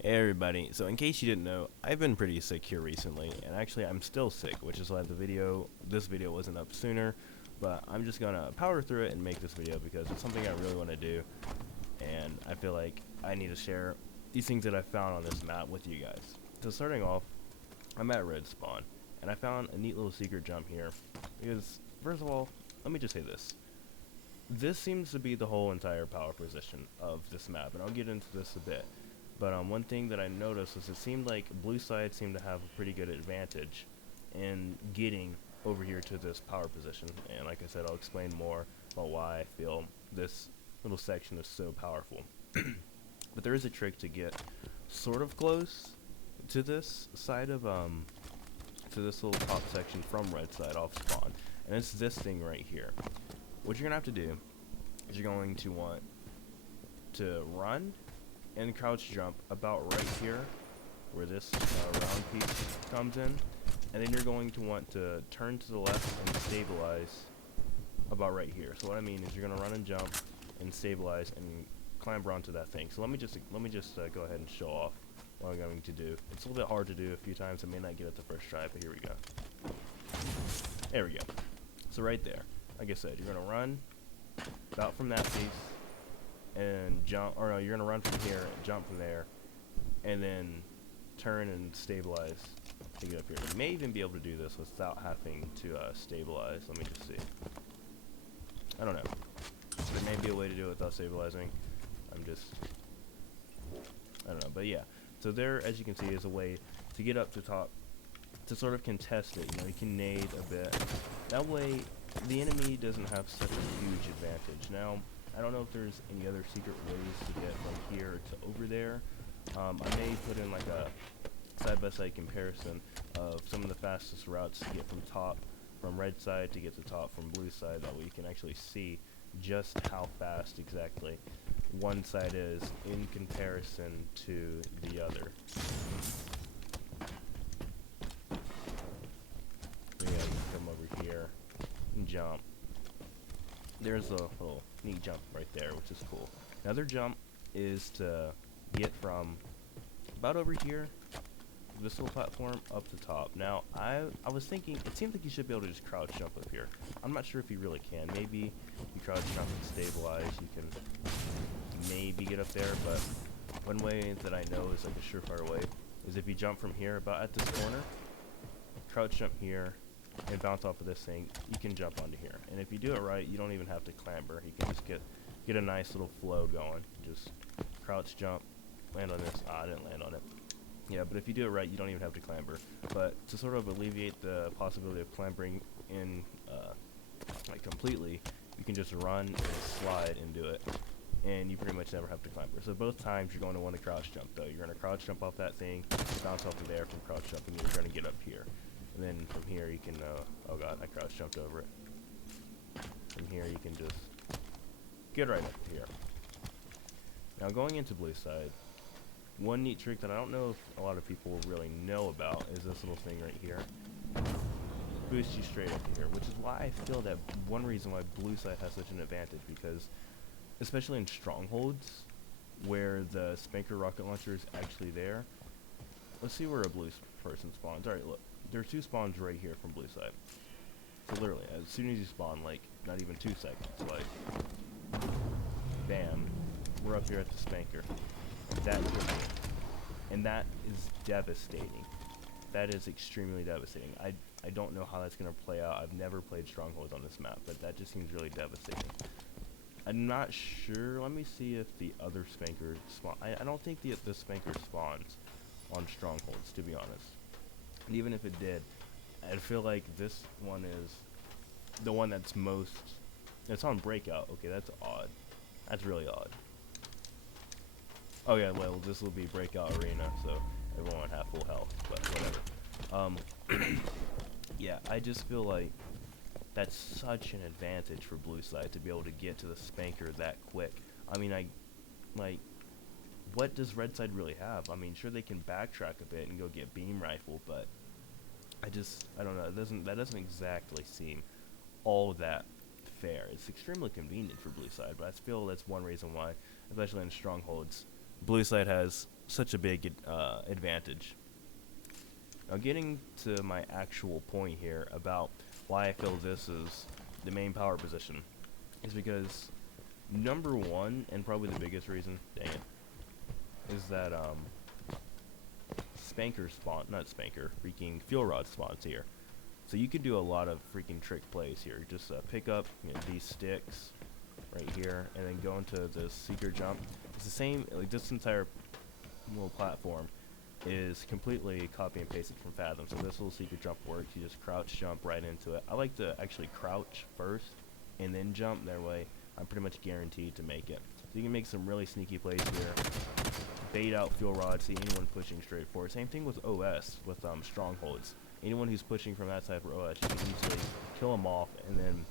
Hey everybody, so in case you didn't know, I've been pretty sick here recently, and actually I'm still sick, which is why this video wasn't up sooner, but I'm just gonna power through it and make this video because it's something I really want to do, and I feel like I need to share these things that I found on this map with you guys. So starting off, I'm at red spawn, and I found a neat little secret jump here, because first of all, let me just say this. This seems to be the whole entire power position of this map, and I'll get into this a bit. But one thing that I noticed was it seemed like blue side seemed to have a pretty good advantage in getting over here to this power position. And like I said, I'll explain more about why I feel this little section is so powerful. But there is a trick to get sort of close to this side of to this little top section from red side off spawn, and it's this thing right here. What you're gonna have to do is you're going to want to run and crouch jump about right here where this round piece comes in, and then you're going to want to turn to the left and stabilize about right here. So what I mean is you're going to run and jump and stabilize and clamber onto that thing. So let me just go ahead and show off what I'm going to do. It's a little bit hard to do a few times. I may not get it the first try, but here we go. There we go. So right there, like I said, you're going to run about from that piece and jump, or no, you're gonna run from here and jump from there, and then turn and stabilize to get up here. You may even be able to do this without having to stabilize. Let me just see. I don't know. There may be a way to do it without stabilizing. I don't know, but yeah. So there, as you can see, is a way to get up to top to sort of contest it. You know, you can nade a bit. That way, the enemy doesn't have such a huge advantage. Now, I don't know if there's any other secret ways to get from here to over there. I may put in like a side-by-side comparison of some of the fastest routes to get from red side to get to top from blue side. That way you can actually see just how fast exactly one side is in comparison to the other. So yeah, you can come over here and jump. There's a little neat jump right there, which is cool. Another jump is to get from about over here, this little platform, up the top. Now, I was thinking, it seems like you should be able to just crouch jump up here. I'm not sure if you really can. Maybe you crouch jump and stabilize, you can maybe get up there, but one way that I know is like a surefire way is if you jump from here about at this corner, crouch jump here, and bounce off of this thing, you can jump onto here. And if you do it right, you don't even have to clamber. You can just get a nice little flow going. Just crouch jump, land on this. I didn't land on it. Yeah, but if you do it right, you don't even have to clamber. But to sort of alleviate the possibility of clambering in like completely, you can just run and slide and do it. And you pretty much never have to clamber. So both times you're going to want to crouch jump though. You're going to crouch jump off that thing, bounce off of there from crouch jump, and you're going to get up here. And then from here you can, oh god, I crouch jumped over it. From here you can just get right up here. Now going into blue side, one neat trick that I don't know if a lot of people really know about is this little thing right here. Boosts you straight up here, which is why I feel that one reason why blue side has such an advantage, because especially in strongholds where the Spnkr rocket launcher is actually there. Let's see where a blue person spawns. Alright, look. There are two spawns right here from blue side. So literally, as soon as you spawn, like, not even 2 seconds, like, bam, we're up here at the Spnkr. That is it. And that is devastating. That is extremely devastating. I don't know how that's going to play out. I've never played Strongholds on this map, but that just seems really devastating. I'm not sure. Let me see if the other Spnkr spawn. I don't think the Spnkr spawns on Strongholds, to be honest. And even if it did, I feel like this one is the one that's most... It's on Breakout. Okay, that's odd. That's really odd. Oh yeah, well, this will be Breakout Arena, so everyone would have full health, but whatever. Yeah, I just feel like that's such an advantage for blue side to be able to get to the Spnkr that quick. I mean, like, what does red side really have? I mean, sure they can backtrack a bit and go get beam rifle, but I don't know. That doesn't exactly seem all that fair. It's extremely convenient for blue side, but I feel that's one reason why, especially in strongholds, blue side has such a big advantage. Now getting to my actual point here about why I feel this is the main power position is because number one, and probably the biggest reason, dang it, is that Spnkr spawn, not Spnkr, freaking fuel rod spawns here. So you can do a lot of freaking trick plays here. Just pick up these sticks right here and then go into the secret jump. It's the same, like this entire little platform is completely copy and pasted from Fathom. So this little secret jump works. You just crouch jump right into it. I like to actually crouch first and then jump. That way I'm pretty much guaranteed to make it. So you can make some really sneaky plays here. Bait out fuel rod, see anyone pushing straight forward. Same thing with OS, with strongholds. Anyone who's pushing from that side for OS, you can easily kill them off and then,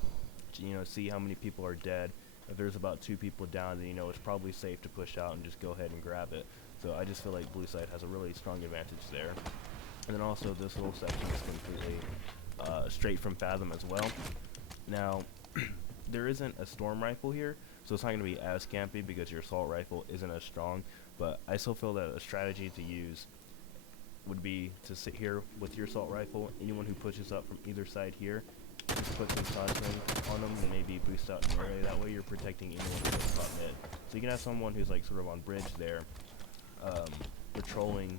you know, see how many people are dead. If there's about 2 people down, then you know it's probably safe to push out and just go ahead and grab it. So I just feel like blue side has a really strong advantage there. And then also this little section is completely straight from Fathom as well. Now, there isn't a storm rifle here, so it's not going to be as campy because your assault rifle isn't as strong, but I still feel that a strategy to use would be to sit here with your assault rifle. Anyone who pushes up from either side here, just put some stuns on them and maybe boost out an area. That way you're protecting anyone who's top mid. So you can have someone who's like sort of on bridge there, patrolling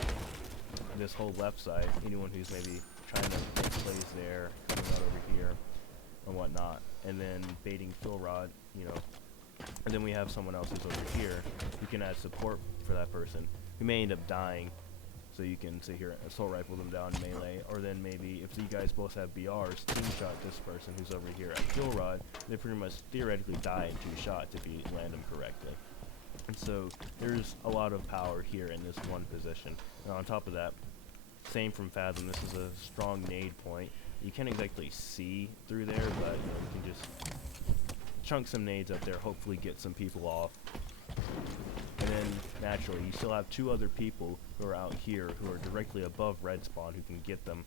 this whole left side. Anyone who's maybe trying to make plays there, coming out over here and whatnot, and then baiting fuel rod, you know. And then we have someone else who's over here who can add support for that person who may end up dying. So you can sit here and assault rifle them down melee, or then maybe if you guys both have BRs, team shot this person who's over here at fuel rod. They pretty much theoretically die in 2 shots if you land them correctly. And so there's a lot of power here in this one position. And on top of that, same from Fathom, this is a strong nade point. You can't exactly see through there, but you know, you can just chunk some nades up there, hopefully get some people off. And then naturally you still have 2 other people who are out here who are directly above red spawn who can get them,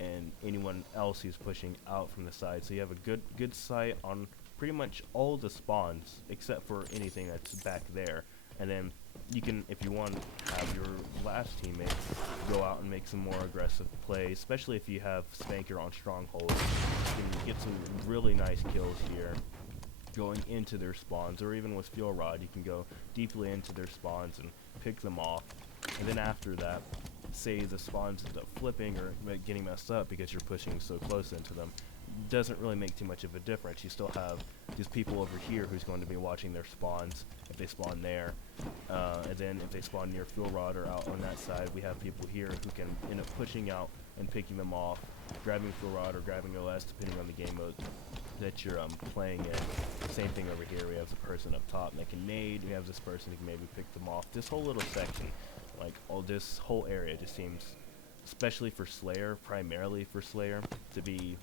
and anyone else who's pushing out from the side. So you have a good sight on pretty much all the spawns except for anything that's back there. And then you can, if you want, have your last teammate go out and make some more aggressive plays, especially if you have Spnkr on strongholds. You can get some really nice kills here going into their spawns, or even with fuel rod you can go deeply into their spawns and pick them off. And then after that, say the spawns end up flipping or getting messed up because you're pushing so close into them, doesn't really make too much of a difference. You still have these people over here who's going to be watching their spawns if they spawn there, and then if they spawn near fuel rod or out on that side, we have people here who can end up pushing out and picking them off, grabbing fuel rod or grabbing OS depending on the game mode that you're playing in. Same thing over here, we have the person up top that can nade, we have this person who can maybe pick them off. This whole little section, like this whole area just seems, especially for Slayer, primarily for Slayer, to be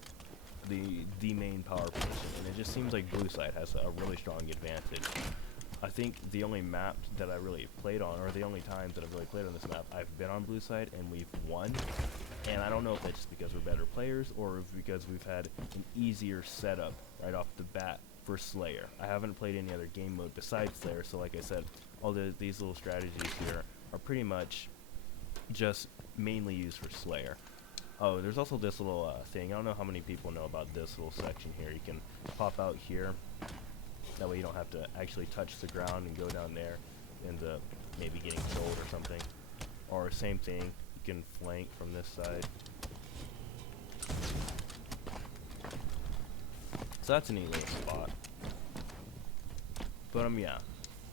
the main power position, and it just seems like blue side has a really strong advantage. I think the only map that I really played on, or the only times that I've really played on this map, I've been on blue side and we've won. And I don't know if that's just because we're better players or if because we've had an easier setup right off the bat for Slayer. I haven't played any other game mode besides Slayer, so like I said, all these little strategies here are pretty much just mainly used for Slayer. Oh, there's also this little thing. I don't know how many people know about this little section here. You can pop out here. That way you don't have to actually touch the ground and go down there and maybe getting killed or something. Or same thing, you can flank from this side. So that's a neat little spot. But yeah,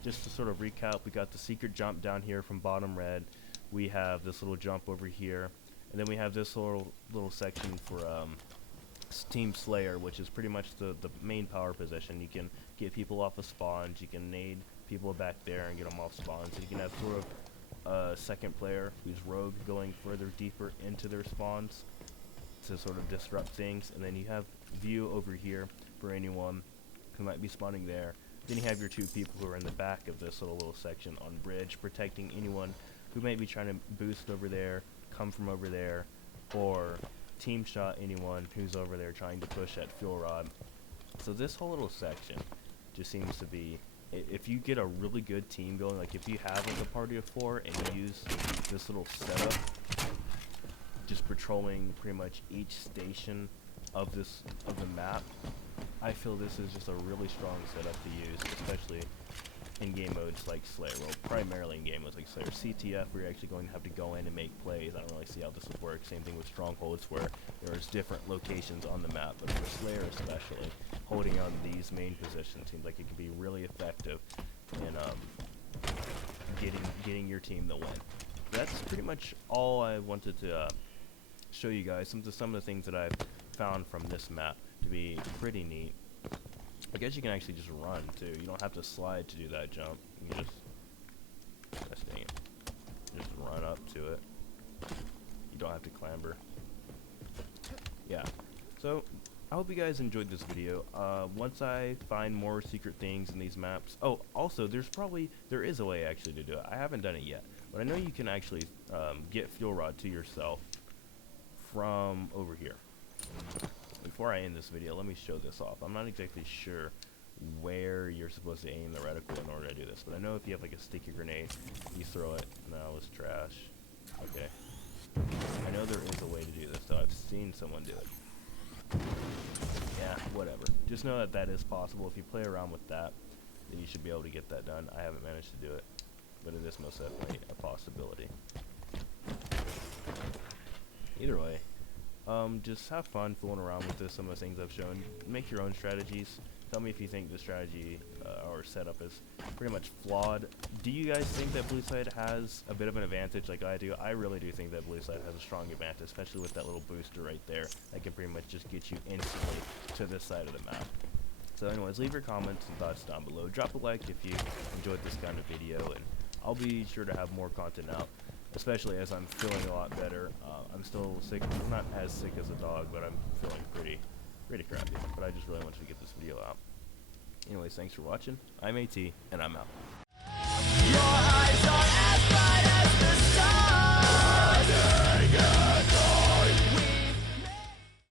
just to sort of recap, we got the secret jump down here from bottom red. We have this little jump over here. And then we have this little section for Team Slayer, which is pretty much the main power position. You can get people off of spawns, you can nade people back there and get them off spawns. And you can have sort of a second player who's rogue going further deeper into their spawns to sort of disrupt things. And then you have view over here for anyone who might be spawning there. Then you have your 2 people who are in the back of this little section on bridge, protecting anyone who may be trying to boost over there, come from over there, or team shot anyone who's over there trying to push at fuel rod. So this whole little section just seems to be if you get a really good team going, like if you have like a party of 4 and you use this little setup, just patrolling pretty much each station of the map, I feel this is just a really strong setup to use, especially in game modes like Slayer. Well, primarily in game modes like Slayer. CTF, we're actually going to have to go in and make plays. I don't really see how this would work. Same thing with Strongholds, where there's different locations on the map. But for Slayer especially, holding on these main positions seems like it can be really effective in getting your team the win. That's pretty much all I wanted to show you guys. Some of the things that I've found from this map to be pretty neat. I guess you can actually just run too. You don't have to slide to do that jump. You can just run up to it. You don't have to clamber. Yeah. So I hope you guys enjoyed this video. Once I find more secret things in these maps. Oh, also there is a way actually to do it. I haven't done it yet, but I know you can actually get fuel rod to yourself from over here. Before I end this video, let me show this off. I'm not exactly sure where you're supposed to aim the reticle in order to do this, but I know if you have like a sticky grenade, you throw it. No, it's trash. Okay. I know there is a way to do this, though. I've seen someone do it. Yeah, whatever. Just know that that is possible. If you play around with that, then you should be able to get that done. I haven't managed to do it, but it is most definitely a possibility. Either way, just have fun fooling around with this. Some of the things I've shown. Make your own strategies. Tell me if you think the strategy or setup is pretty much flawed. Do you guys think that blue side has a bit of an advantage like I do? I really do think that blue side has a strong advantage, especially with that little booster right there. That can pretty much just get you instantly to this side of the map. So anyways, leave your comments and thoughts down below. Drop a like if you enjoyed this kind of video, and I'll be sure to have more content out, especially as I'm feeling a lot better. I'm still sick, not as sick as a dog, but I'm feeling pretty crappy. But I just really wanted to get this video out. Anyways, thanks for watching. I'm AT, and I'm out.